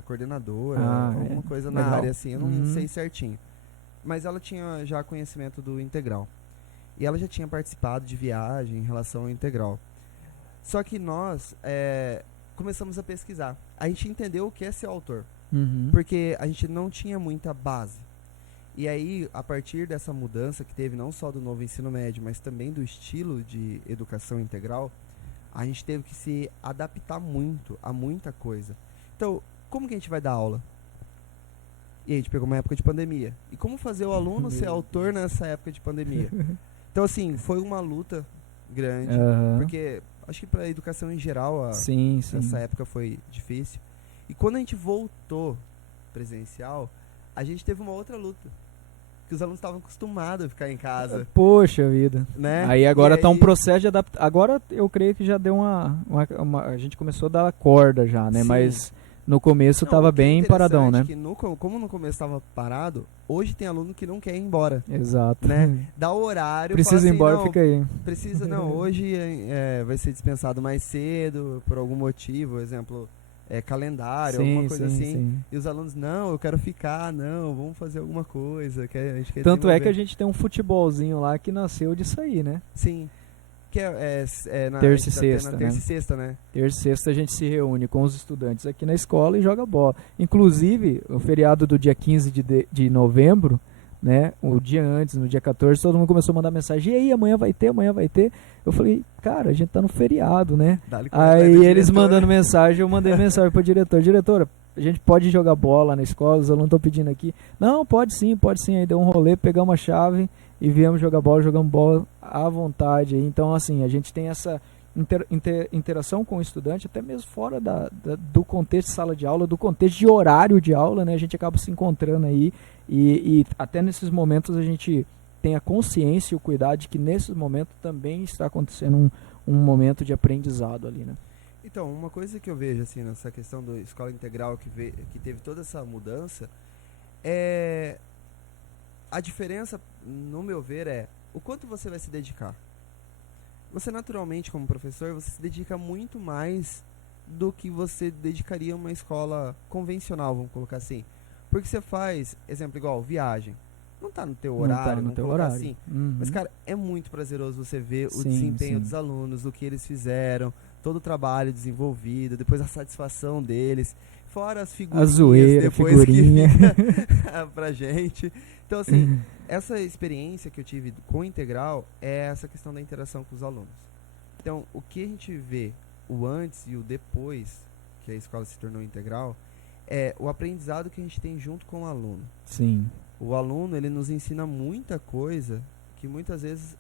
coordenadora, Ah, alguma coisa na legal. área assim, eu não Uhum. sei certinho. Mas ela tinha já conhecimento do integral. E ela já tinha participado de viagem em relação ao integral. Só que nós começamos a pesquisar. A gente entendeu o que é ser autor. Uhum. Porque a gente não tinha muita base. E aí, a partir dessa mudança que teve não só do novo ensino médio, mas também do estilo de educação integral, a gente teve que se adaptar muito a muita coisa. Então, como que a gente vai dar aula? E a gente pegou uma época de pandemia. E como fazer o aluno ser autor nessa época de pandemia? Então, assim, foi uma luta grande, Aham. porque acho que para a educação em geral, Sim, sim. essa época foi difícil. E quando a gente voltou presencial, a gente teve uma outra luta. Que os alunos estavam acostumados a ficar em casa, Poxa vida. né? Aí agora E tá um aí- processo de adaptação. Agora eu creio que já deu a gente começou a dar a corda já, né? Sim. Mas no começo Não, tava o que é bem paradão, né? interessante é que como no começo estava parado, hoje tem aluno que não quer ir embora. Exato. Né? Dá o horário, Precisa fala ir assim, embora, não, fica aí. precisa não, hoje vai ser dispensado mais cedo, por algum motivo, exemplo, calendário, alguma coisa assim. sim. E os alunos, não, eu quero ficar, não, vamos fazer alguma coisa. A gente quer Tanto é que a desenvolver. gente tem um futebolzinho lá que nasceu disso aí, né? Sim. Que na Terça e a gente tá tendo sexta, na terça né? e sexta, né? Terça e sexta a gente se reúne com os estudantes aqui na escola e joga bola. Inclusive, o feriado do dia 15 de novembro, né? O dia antes, no dia 14, todo mundo começou a mandar mensagem. E aí, amanhã vai ter, amanhã vai ter. Eu falei, cara, a gente tá no feriado, né? Dá-lhe correta Aí do eles diretor. mandando mensagem, eu mandei mensagem pro diretor. Diretora, a gente pode jogar bola na escola, os alunos estão pedindo aqui. Não, pode sim, pode sim. Aí deu um rolê, pegamos uma chave e viemos jogar bola, jogamos bola à vontade. Então, assim, a gente tem essa interação com o estudante, até mesmo fora do contexto de sala de aula, do contexto de horário de aula, né? A gente acaba se encontrando aí e até nesses momentos a gente tem a consciência e o cuidado de que nesses momentos também está acontecendo um momento de aprendizado ali, né? Então, uma coisa que eu vejo assim nessa questão da escola integral que teve toda essa mudança é a diferença, no meu ver, é o quanto você vai se dedicar. Você naturalmente, como professor, você se dedica muito mais do que você dedicaria a uma escola convencional, vamos colocar assim. Porque você faz, exemplo, igual viagem. Não tá no teu horário, Não tá no vamos teu colocar horário. assim. Uhum. Mas, cara, é muito prazeroso você ver o Sim, desempenho sim. dos alunos, o que eles fizeram, todo o trabalho desenvolvido, depois a satisfação deles, fora as figurinhas A zoeira, depois figurinha. que fica pra gente. Então, assim, essa experiência que eu tive com o Integral é essa questão da interação com os alunos. Então, o que a gente vê, o antes e o depois que a escola se tornou integral, é o aprendizado que a gente tem junto com o aluno. Sim. O aluno, ele nos ensina muita coisa que muitas vezes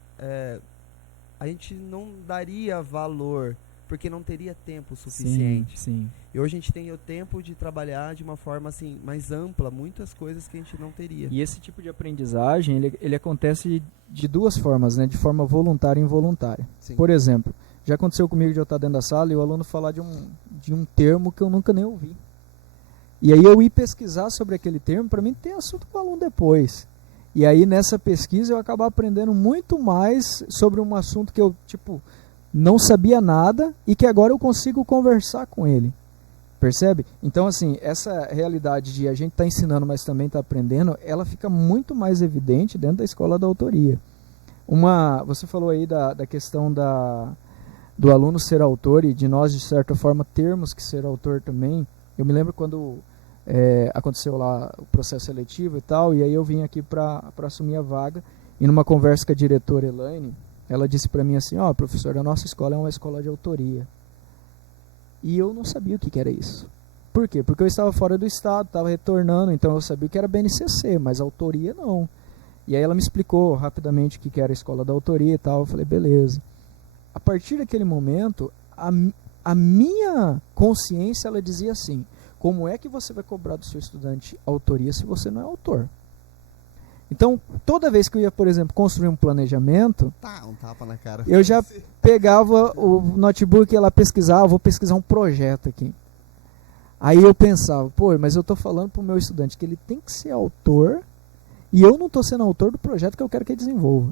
a gente não daria valor, porque não teria tempo suficiente. Sim. E hoje a gente tem o tempo de trabalhar de uma forma assim mais ampla, muitas coisas que a gente não teria. E esse tipo de aprendizagem, ele acontece de duas formas, né? De forma voluntária e involuntária. Sim. Por exemplo, já aconteceu comigo de eu estar dentro da sala e o aluno falar de um termo que eu nunca nem ouvi. E aí eu ir pesquisar sobre aquele termo, para mim ter assunto com o aluno depois. E aí nessa pesquisa eu acabar aprendendo muito mais sobre um assunto que eu, não sabia nada e que agora eu consigo conversar com ele. Percebe? Então, assim, essa realidade de a gente estar ensinando, mas também estar aprendendo, ela fica muito mais evidente dentro da escola da autoria. Você falou aí da questão do aluno ser autor e de nós, de certa forma, termos que ser autor também. Eu me lembro quando aconteceu lá o processo seletivo e tal, e aí eu vim aqui para assumir a vaga, e numa conversa com a diretora Elaine, ela disse para mim assim, professor, a nossa escola é uma escola de autoria. E eu não sabia o que era isso. Por quê? Porque eu estava fora do estado, estava retornando, então eu sabia o que era BNCC, mas autoria não. E aí ela me explicou rapidamente o que era a escola da autoria e tal, eu falei, beleza. A partir daquele momento, a minha consciência, ela dizia assim, como é que você vai cobrar do seu estudante autoria se você não é autor? Então, toda vez que eu ia, por exemplo, construir um planejamento, Um tapa na cara. eu já pegava o notebook e ia lá pesquisar, vou pesquisar um projeto aqui. Aí eu pensava, mas eu estou falando para o meu estudante que ele tem que ser autor e eu não estou sendo autor do projeto que eu quero que ele desenvolva.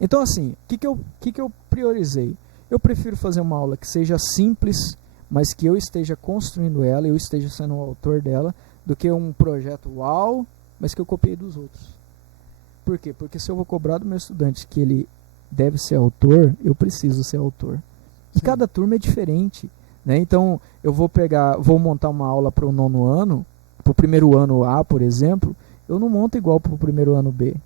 Então, assim, o que eu priorizei? Eu prefiro fazer uma aula que seja simples, mas que eu esteja construindo ela, eu esteja sendo o autor dela, do que um projeto uau, mas que eu copiei dos outros. Por quê? Porque se eu vou cobrar do meu estudante que ele deve ser autor, eu preciso ser autor. E Sim. cada turma é diferente, né? Então, eu vou montar uma aula para o 9º ano, para o primeiro ano A, por exemplo, eu não monto igual para o primeiro ano B.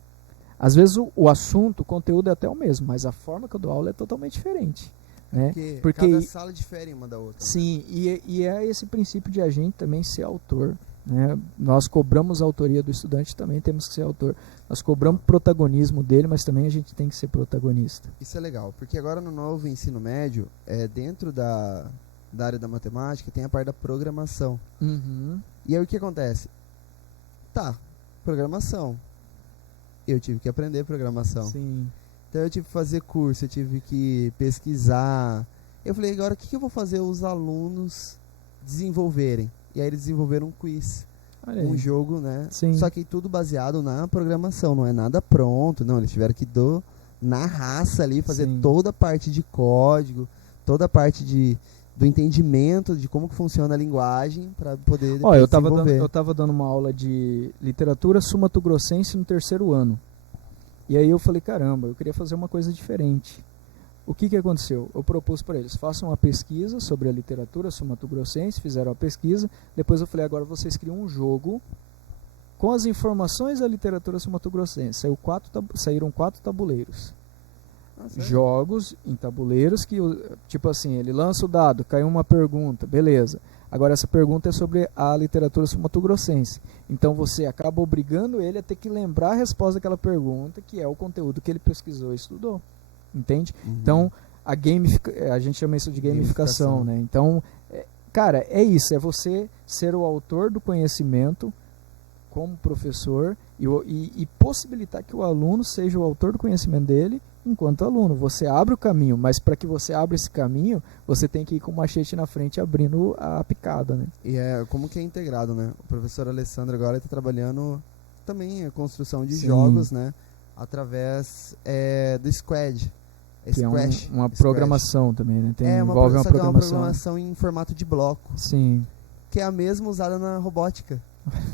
Às vezes o assunto, o conteúdo é até o mesmo, mas a forma que eu dou aula é totalmente diferente. Né? Porque cada sala difere uma da outra. Sim, né? e é esse princípio de a gente também ser autor. Né? Nós cobramos a autoria do estudante, também temos que ser autor. Nós cobramos protagonismo dele, mas também a gente tem que ser protagonista. Isso é legal, porque agora no novo ensino médio, dentro da área da matemática, tem a parte da programação. Uhum. E aí o que acontece? Programação. Eu tive que aprender programação. Sim. Então eu tive que fazer curso, eu tive que pesquisar. Eu falei, agora o que eu vou fazer os alunos desenvolverem? E aí eles desenvolveram um quiz, um jogo, né? Sim. Só que tudo baseado na programação, não é nada pronto, não. Eles tiveram que na raça ali, fazer Sim. toda a parte de código, toda a parte do entendimento de como que funciona a linguagem para poder desenvolver. Eu estava dando uma aula de literatura sul-mato-grossense no 3º ano. E aí eu falei, caramba, eu queria fazer uma coisa diferente. o que aconteceu? Eu propus para eles, façam uma pesquisa sobre a literatura sul-mato-grossense, fizeram a pesquisa, depois eu falei, agora vocês criam um jogo com as informações da literatura sul-mato-grossense. Saíram 4 tabuleiros. Jogos em tabuleiros que, tipo assim, ele lança o dado, caiu uma pergunta, beleza. Agora essa pergunta é sobre a literatura sul-mato-grossense. Então você acaba obrigando ele a ter que lembrar a resposta daquela pergunta, que é o conteúdo que ele pesquisou e estudou. Entende? Então, a gente chama isso de gamificação, né? Então, cara, é isso, é você ser o autor do conhecimento como professor e possibilitar que o aluno seja o autor do conhecimento dele enquanto aluno. Você abre o caminho, mas para que você abra esse caminho, você tem que ir com o machete na frente abrindo a picada, né? E como que é integrado, né? O professor Alessandro agora está trabalhando também a construção de jogos, né? Através do Squad. Que é uma programação também, né? Envolve uma programação em formato de bloco. Sim. Que é a mesma usada na robótica.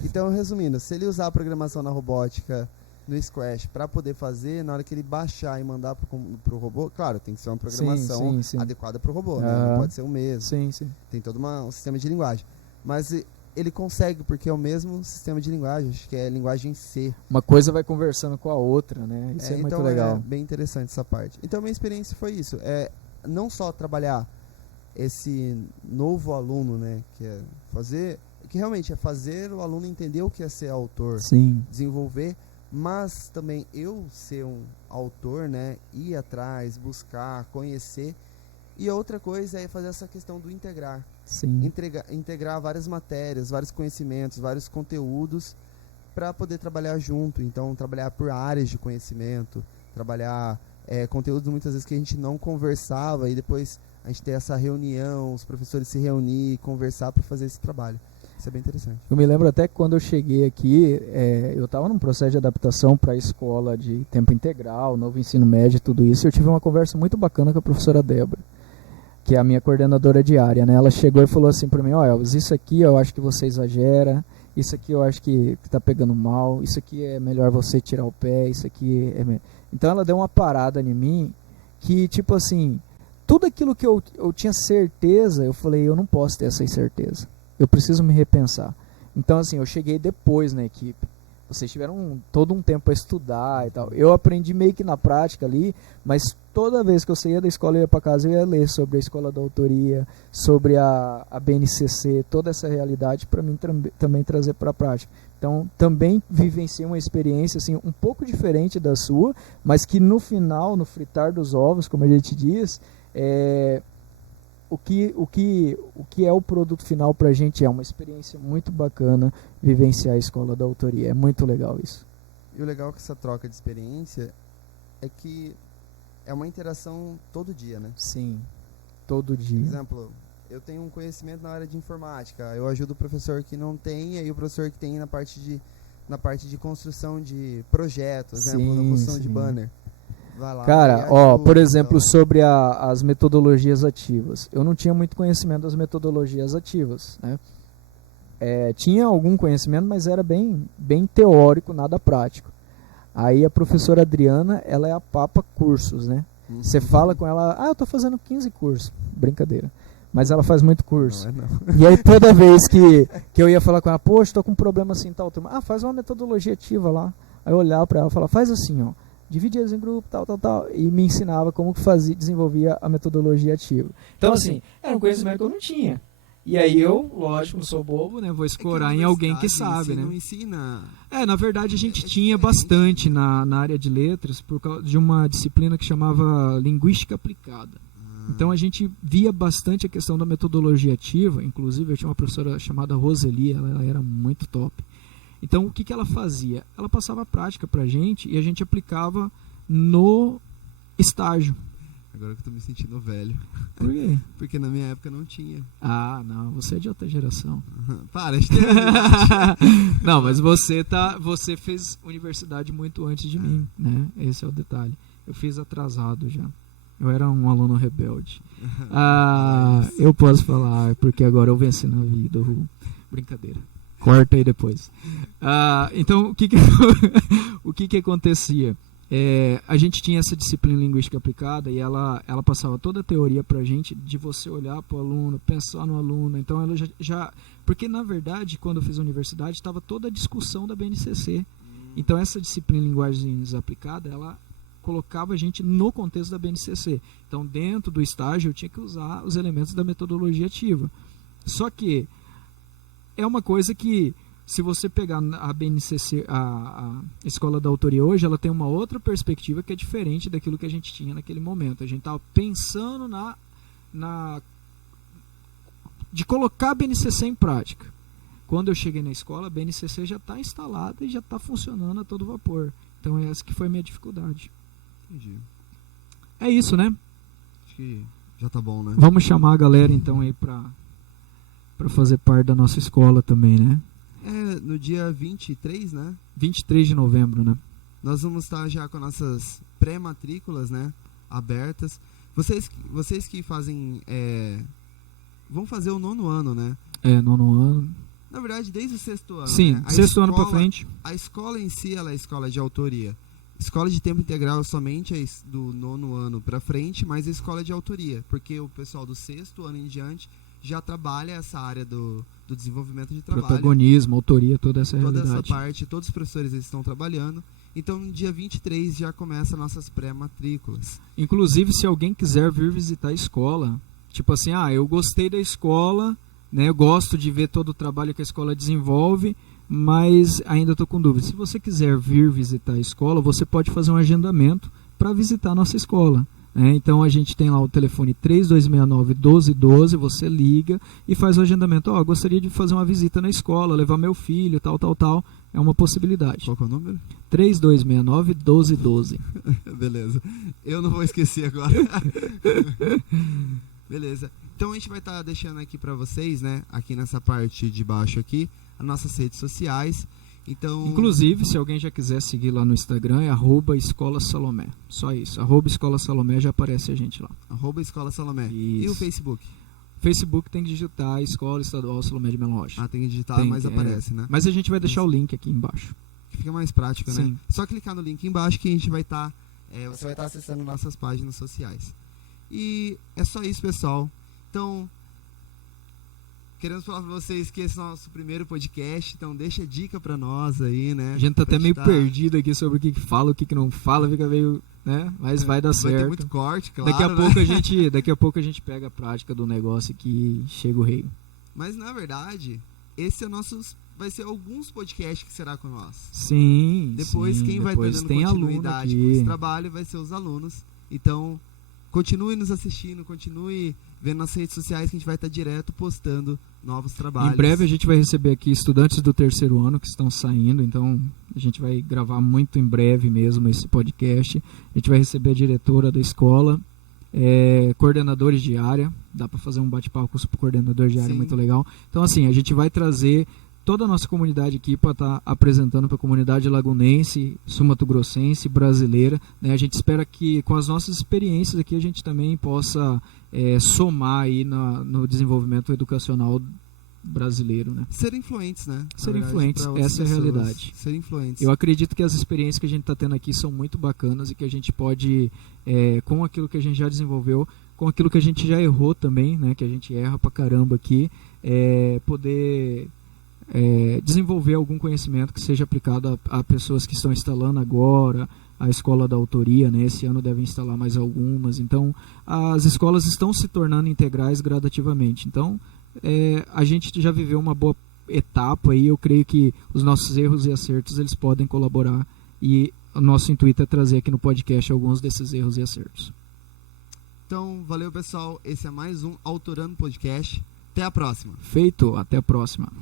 Então, resumindo, se ele usar a programação na robótica no Scratch para poder fazer, na hora que ele baixar e mandar pro robô, claro, tem que ser uma programação adequada pro robô, né? Não pode ser o mesmo. Sim, sim. Tem todo um sistema de linguagem. Mas ele consegue, porque é o mesmo sistema de linguagem, acho que é linguagem C. Uma coisa vai conversando com a outra, né? Isso é muito legal. É bem interessante essa parte. Então, minha experiência foi isso. Não só trabalhar esse novo aluno, né? Que realmente é fazer o aluno entender o que é ser autor. Sim. Desenvolver, mas também eu ser um autor, né? Ir atrás, buscar, conhecer. E outra coisa é fazer essa questão do integrar. Sim. Integrar várias matérias, vários conhecimentos, vários conteúdos para poder trabalhar junto. Então, trabalhar por áreas de conhecimento, trabalhar conteúdos muitas vezes que a gente não conversava e depois a gente ter essa reunião, os professores se reunir e conversar para fazer esse trabalho. Isso é bem interessante. Eu me lembro até que quando eu cheguei aqui, eu estava num processo de adaptação para a escola de tempo integral, novo ensino médio e tudo isso. Eu tive uma conversa muito bacana com a professora Débora, que é a minha coordenadora diária, né? Ela chegou e falou assim para mim, Elvis, isso aqui eu acho que você exagera, isso aqui eu acho que tá pegando mal, isso aqui é melhor você tirar o pé, isso aqui é... Então ela deu uma parada em mim que, tipo assim, tudo aquilo que eu tinha certeza, eu falei, eu não posso ter essa incerteza. Eu preciso me repensar. Então, assim, eu cheguei depois na equipe. Vocês tiveram todo um tempo para estudar e tal. Eu aprendi meio que na prática ali, mas toda vez que eu saía da escola e ia para casa, eu ia ler sobre a escola da autoria, sobre a BNCC, toda essa realidade para mim também trazer para a prática. Então, também vivenciei uma experiência assim, um pouco diferente da sua, mas que no final, no fritar dos ovos, como a gente diz, o que é o produto final para a gente é uma experiência muito bacana vivenciar a escola da autoria. É muito legal isso. E o legal com essa troca de experiência é que é uma interação todo dia, né? Sim, todo dia. Por exemplo, eu tenho um conhecimento na área de informática, eu ajudo o professor que não tem, e aí o professor que tem na parte de construção de projetos, na construção de banner. Lá, cara, por exemplo, sobre as metodologias ativas. Eu não tinha muito conhecimento das metodologias ativas, né? Tinha algum conhecimento, mas era bem teórico, nada prático. Aí a professora Adriana, ela é a papa cursos, né? Você fala com ela, eu tô fazendo 15 cursos. Brincadeira. Mas ela faz muito curso. Não. E aí toda vez que eu ia falar com ela, poxa, tô com um problema assim, tal turma. Faz uma metodologia ativa lá. Aí eu olhava para ela e falava, faz assim, ó. Divide eles em grupo, tal, e me ensinava como desenvolvia a metodologia ativa. Então, assim, era um conhecimento que eu não tinha. E aí eu, lógico, não sou bobo, né? Vou escorar em alguém que sabe, né? Não ensina. Na verdade a gente tinha bastante na área de letras por causa de uma disciplina que chamava Linguística Aplicada. Então a gente via bastante a questão da metodologia ativa, inclusive eu tinha uma professora chamada Roseli, ela era muito top. Então, o que ela fazia? Ela passava a prática pra gente e a gente aplicava no estágio. Agora que eu tô me sentindo velho. Por quê? Porque na minha época não tinha. Não, você é de outra geração. Para, não, mas você fez universidade muito antes de mim, né? Esse é o detalhe. Eu fiz atrasado já. Eu era um aluno rebelde. Eu posso falar, porque agora eu venci na vida. Brincadeira. Corta aí depois. Então, o que acontecia? a gente tinha essa disciplina linguística aplicada e ela passava toda a teoria para a gente de você olhar para o aluno, pensar no aluno. Então ela já porque na verdade quando eu fiz a universidade estava toda a discussão da BNCC. Então essa disciplina linguagens aplicada ela colocava a gente no contexto da BNCC. Então dentro do estágio eu tinha que usar os elementos da metodologia ativa. Só que é uma coisa que se você pegar a BNCC, a Escola da Autoria hoje, ela tem uma outra perspectiva que é diferente daquilo que a gente tinha naquele momento. A gente estava pensando de colocar a BNCC em prática. Quando eu cheguei na escola, a BNCC já está instalada e já está funcionando a todo vapor. Então essa que foi a minha dificuldade. Entendi. É isso, né? Acho que já tá bom, né? Vamos chamar a galera então aí para fazer parte da nossa escola também, né? No dia 23, né? 23 de novembro, né? Nós vamos estar já com nossas pré-matrículas, né? Abertas. Vocês que fazem... vão fazer o 9º ano, né? 9º ano. Na verdade, desde o 6º ano. Sim, né? 6º ano para frente. A escola em si, ela é escola de autoria. Escola de tempo integral somente é do 9º ano para frente, mas a escola é de autoria. Porque o pessoal do 6º ano em diante já trabalha essa área do desenvolvimento de trabalho. Protagonismo, autoria, toda essa realidade. Toda essa parte, todos os professores eles estão trabalhando. Então, no dia 23 já começa nossas pré-matrículas. Inclusive, se alguém quiser vir visitar a escola, tipo assim, eu gostei da escola, né, eu gosto de ver todo o trabalho que a escola desenvolve, mas ainda estou com dúvida. Se você quiser vir visitar a escola, você pode fazer um agendamento para visitar a nossa escola. Então a gente tem lá o telefone 3269-1212, você liga e faz o agendamento. Gostaria de fazer uma visita na escola, levar meu filho, tal. É uma possibilidade. Qual que é o número? 3269-1212. Beleza. Eu não vou esquecer agora. Beleza. Então a gente vai estar deixando aqui para vocês, né, aqui nessa parte de baixo aqui, as nossas redes sociais. Então, inclusive, se alguém já quiser seguir lá no Instagram, é @Escola Salomé. Só isso. @Escola Salomé já aparece a gente lá. @Escola Salomé. Isso. E o Facebook? Facebook tem que digitar Escola Estadual Salomé de Melo Rocha. Tem que digitar, mas aparece, né? Mas a gente vai deixar o link aqui embaixo. Que fica mais prático, né? Sim. Só clicar no link embaixo que a gente vai estar... você vai estar acessando nossas páginas sociais. E é só isso, pessoal. Então... queremos falar para vocês que esse é o nosso primeiro podcast, então deixa dica para nós aí, né? A gente tá até meio perdido aqui sobre o que fala, o que não fala, fica meio, né? Mas vai dar certo. Vai ter muito corte, claro. Daqui a pouco a gente pega a prática do negócio aqui e chega o rei. Mas na verdade, esse é vai ser alguns podcasts que será com nós. Sim. Depois quem vai estar dando continuidade com esse trabalho vai ser os alunos. Então, continue nos assistindo, continue vendo nas redes sociais que a gente vai estar direto postando novos trabalhos. Em breve a gente vai receber aqui estudantes do 3º ano que estão saindo, então a gente vai gravar muito em breve mesmo esse podcast. A gente vai receber a diretora da escola, coordenadores de área, dá para fazer um bate-papo com o coordenador de área. Sim. Muito legal. Então assim, a gente vai trazer toda a nossa comunidade aqui para estar apresentando para a comunidade lagunense, sul-mato-grossense, brasileira, né? A gente espera que com as nossas experiências aqui a gente também possa somar aí no desenvolvimento educacional brasileiro, né? Ser influentes, né? Ser influentes, essa é a realidade. Ser influentes. Eu acredito que as experiências que a gente está tendo aqui são muito bacanas e que a gente pode, com aquilo que a gente já desenvolveu, com aquilo que a gente já errou também, né? Que a gente erra pra caramba aqui, poder... desenvolver algum conhecimento que seja aplicado a pessoas que estão instalando agora a escola da autoria, né? Esse ano devem instalar mais algumas. Então, as escolas estão se tornando integrais gradativamente. Então, a gente já viveu uma boa etapa e eu creio que os nossos erros e acertos eles podem colaborar e o nosso intuito é trazer aqui no podcast alguns desses erros e acertos. Então, valeu, pessoal. Esse é mais um Autorando Podcast. Até a próxima. Feito. Até a próxima.